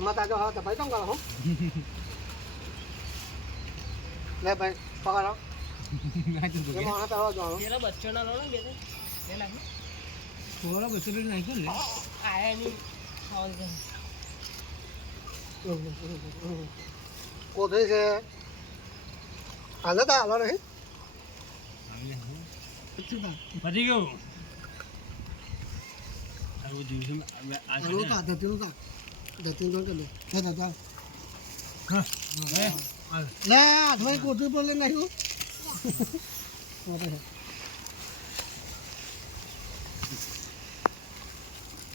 માતા જો હા તો ભાઈ તમ કરો હું લે ભાઈ પકડો એમાં હતા હો જો પેલા બચ્ચો ના લો ને બે લે નાખી થોડો બચ્ચો ને નાખ્યો લે આયા ની ખાવાનું કોથળી છે હાલે તા હાલો નહીં પતી ગયું આવું દિવસે હાલો તા ધતીનું તા ધતીનું તો લે હે દાદા હા લે હાથમાં કોથળી પર લઈ નાખ્યું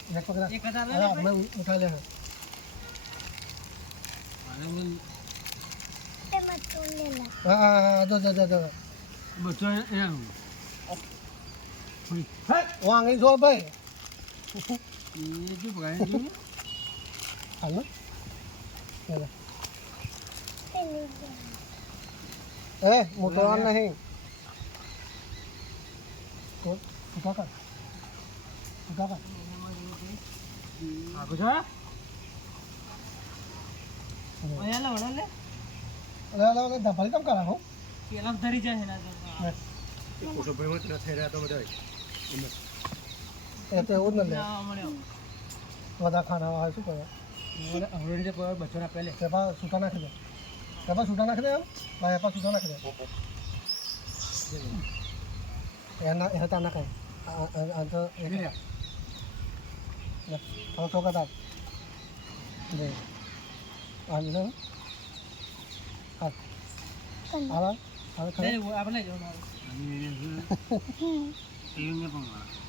એક પકડા એક હતા અરે આપણે ઉઠા લે હા જો બચ્ચો એમ વાંગી છો ભાઈ એ શું પકાય હાલો એ મોટો વાર નહીં ઉઠા કર આગળ છે ઓયા લો વડો લે લે ધપાલી કેમ કરા હું પેલા ધરી જાય એના ઓછો ભાઈ મત થઈ રહ્યા તો બધા એ તો એવું જ ન લે ના મળ્યો બધા ખાના આવે શું કરે હમણાં જે બચ્ચો ના પહેલે પેપા છૂટા નાખી દે એમ ભાઈ એપા છૂટા નાખી દે એના એ હતા નાખાય આ તો હવે ચોકા તાર દે આને હાલ આપણે જવાનું એને પણ